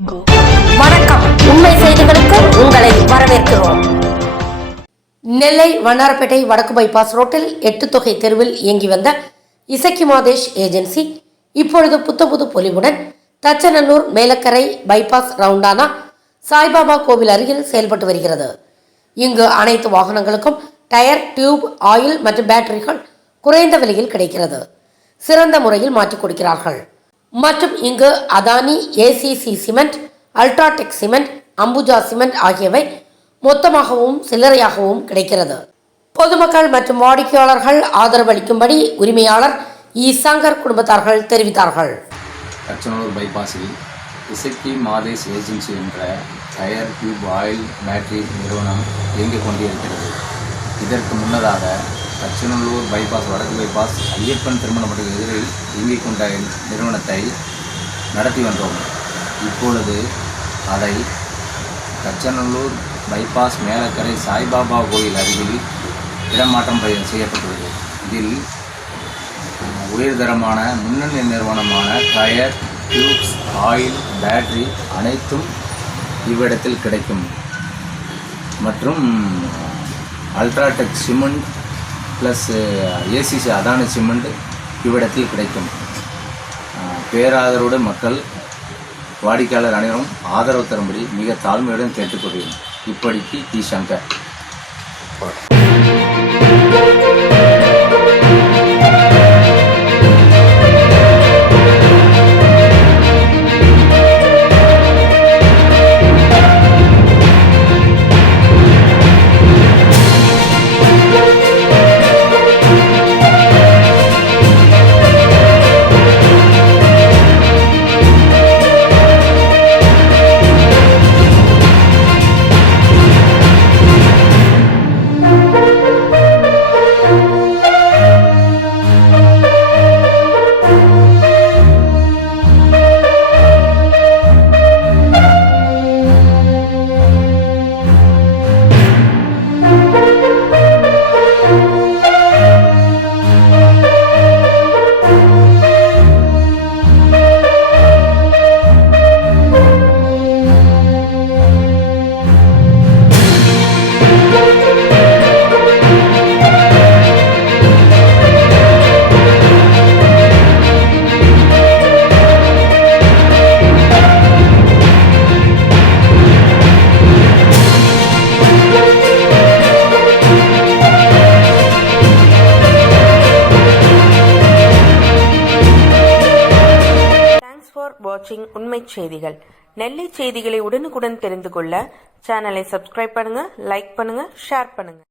வணக்கம். உண்மை செய்திகளுக்கு உங்களை வரவேற்கிறோம். நெல்லை வண்ணாரப்பேட்டை வடக்கு பைபாஸ் ரோட்டில் 8 தொகை தெருவில் இயங்கி வந்த இசக்கி மாதேஷ் ஏஜென்சி இப்பொழுது புத்தபுது பொலிவுடன் தச்சநல்லூர் மேலக்கரை பைபாஸ் ரவுண்டானா சாய்பாபா கோவில் அருகில் செயல்பட்டு வருகிறது. இங்கு அனைத்து வாகனங்களுக்கும் டயர், டியூப், ஆயில் மற்றும் பேட்டரிகள் குறைந்த விலையில் கிடைக்கிறது. சிறந்த முறையில் மாற்றிக் கொடுக்கிறார்கள். மற்றும் இங்கு Adani ACC cement, UltraTech cement, Ambuja cement ஆகியவை மொத்தமாகவும் சில்லறையாகவும் கிடைக்கிறது. பொதுமக்கள் மற்றும் வாடிக்கையாளர்கள் ஆதரவளிக்கும்படி உரிமையாளர் இ. சங்கர் குடும்பத்தார்கள் தெரிவித்தார்கள். தச்சநல்லூர் பைபாஸில் இசக்கி மாதேஷ் ஏஜென்சி என்ற டயர், டியூப், ஆயில், பேட்டரி நிறுவனம் இயங்கிக் கொண்டிருக்கிறது. இதற்கு முன்னதாக தச்சநல்லூர் பைபாஸ் வடக்கு பைபாஸ் ஐயப்பன் திருமண மண்டப எதிரில் இயங்கிக் கொண்ட நிறுவனத்தை நடத்தி வந்தோம். இப்பொழுது அதை தச்சநல்லூர் பைபாஸ் மேலக்கரை சாய்பாபா கோயில் அருகில் இடமாற்றம் செய்யப்பட்டுள்ளது. இதில் உயர்தரமான முன்னணி நிறுவனமான டயர், டியூப்ஸ், ஆயில், பேட்டரி அனைத்தும் இவ்விடத்தில் கிடைக்கும். மற்றும் UltraTech cement plus ACC Adani cement இவ்விடத்தில் கிடைக்கும். பேராதரவோடு மக்கள் வாடிக்கையாளர் அனைவரும் ஆதரவு தரும்படி மிக தாழ்மையுடன் கேட்டுக்கொள்கிறேன். இப்படிக்கு டி. சங்கர். வாட்சிங் உண்மை செய்திகள். நெல்லை செய்திகளை உடனுக்குடன் தெரிந்து கொள்ள சேனலை சப்ஸ்கிரைப் பண்ணுங்க, லைக் பண்ணுங்க, ஷேர் பண்ணுங்க.